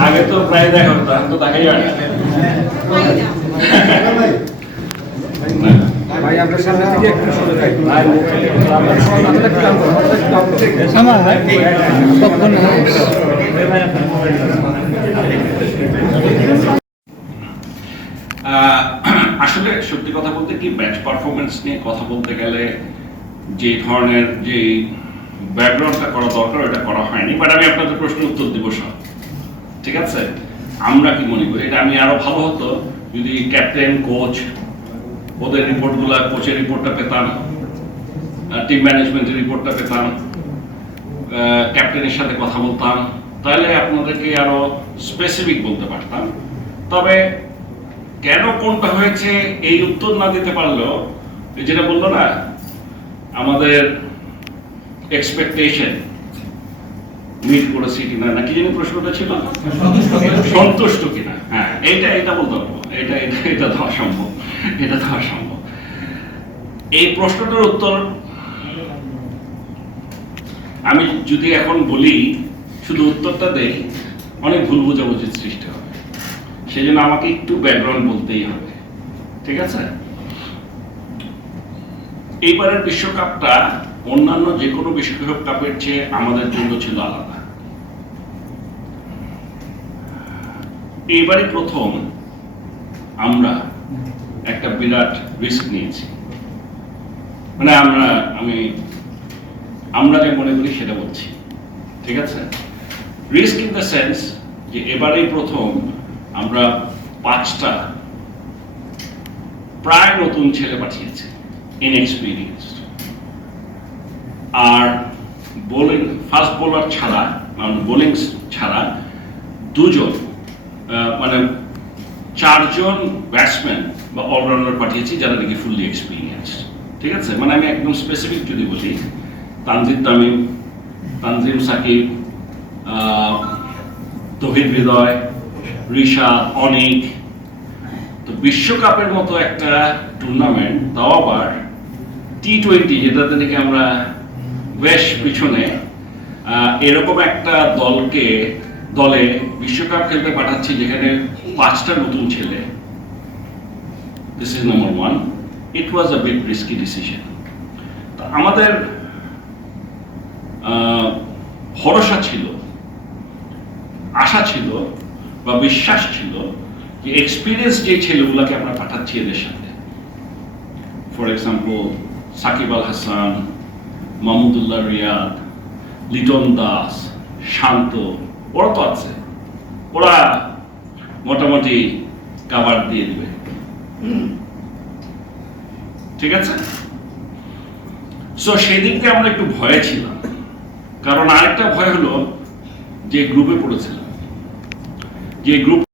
আগে তো প্রায় দেখা হতো এখন তো দেখাই হয় ভাই আপনার সামনে থেকে একটু সরে যাই। আমার কখন আহ, আসলে সত্যি কথা বলতে কি ব্যাচ পারফরমেন্স নিয়ে কথা বলতে গেলে যে ধরনের যে ব্যাকগ্রাউন্ডটা করা দরকার ওটা করা হয়নি। বাট আমি আপনাদের প্রশ্নের উত্তর দিব সব ঠিক আছে? আমরা কি মনে করি? এটা আমি আরও ভালো হতো যদি ক্যাপ্টেন কোচ ওদের রিপোর্টগুলো কোচের রিপোর্টটা পেতাম টিম ম্যানেজমেন্টের রিপোর্টটা পেতাম ক্যাপ্টেনের সাথে কথা বলতাম, তাহলে আপনাদেরকে আরও স্পেসিফিক বলতে পারতাম। তবে কেন কোনটা হয়েছে এই উত্তর না দিতে পারলেও যেটা বলল না আমাদের এক্সপেকটেশন মিট করেছি কিনা নাকি জানি প্রশ্নটা ছিল? সন্তুষ্ট কিনা? হ্যাঁ এইটা এটা বলতে পারব এটা এটা এটা দেওয়া সম্ভব এটা দেওয়া সম্ভব। এই প্রশ্নটার উত্তর আমি যদি এখন বলি শুধু উত্তরটা দেই অনেক ভুল বোঝাবুঝির সৃষ্টি সেই জন্য আমাকে একটু ব্যাকগ্রাউন্ড বলতেই হবে। ঠিক আছে? এইবারের বিশ্বকাপটা অন্যান্য যে কোনো বিশ্বকাপ কাপের চেয়ে আমাদের জন্য ছিল আলাদা। এইবারে প্রথম আমরা একটা বিরাট রিস্ক নিয়েছি। মানে আমরা, আমি, আমরা যে মনে করি সেটা বলছি। ঠিক আছে? রিস্ক ইন দ্য সেন্স যে এবারেই প্রথম আমরা পাঁচটা প্রায় নতুন ছেলে পাঠিয়েছি ইনএক্সপিরিয়েন্সড আর বোলিং ফাস্ট বোলার ছাড়া মানে বোলিং ছাড়া দুজন মানে চারজন ব্যাটসম্যান বা অলরাউন্ডার পাঠিয়েছি যারা নাকি ফুললি এক্সপিরিয়েন্স ঠিক আছে? মানে আমি একদম স্পেসিফিক যদি বলি, তানজিদ তামিম, তানজিম সাকিব তহিদ হৃদয় ঋষাদ অনিক। তো বিশ্বকাপের মতো একটা টুর্নামেন্ট তাও আবার টি টোয়েন্টি যেটাতে নাকি আমরা বেশ পিছনে এরকম একটা দলকে দলে বিশ্বকাপ খেলতে পাঠাচ্ছি যেখানে পাঁচটা নতুন ছেলে। This is number one it was a big risky decision আমাদের আহ, ভরসা ছিল আশা ছিল বা বিশ্বাস ছিল যে এক্সপিরিয়েন্স যে ছেলেগুলোকে আমরা পাঠাচ্ছি এদের সাথে। ফর এক্সাম্পল সাকিব আল হাসান, মাহমুদুল্লাহ রিয়াদ, লিটন দাস, শান্ত, ওরা তো আছে। ওরা মোটামুটি কাবার দিয়ে দিবে। ঠিক আছে? সো সেই দিক আমরা একটু ভয়ে ছিলাম। কারণ আরেকটা ভয় হলো যে গ্রুপে পড়েছিলাম। যে গ্রুপ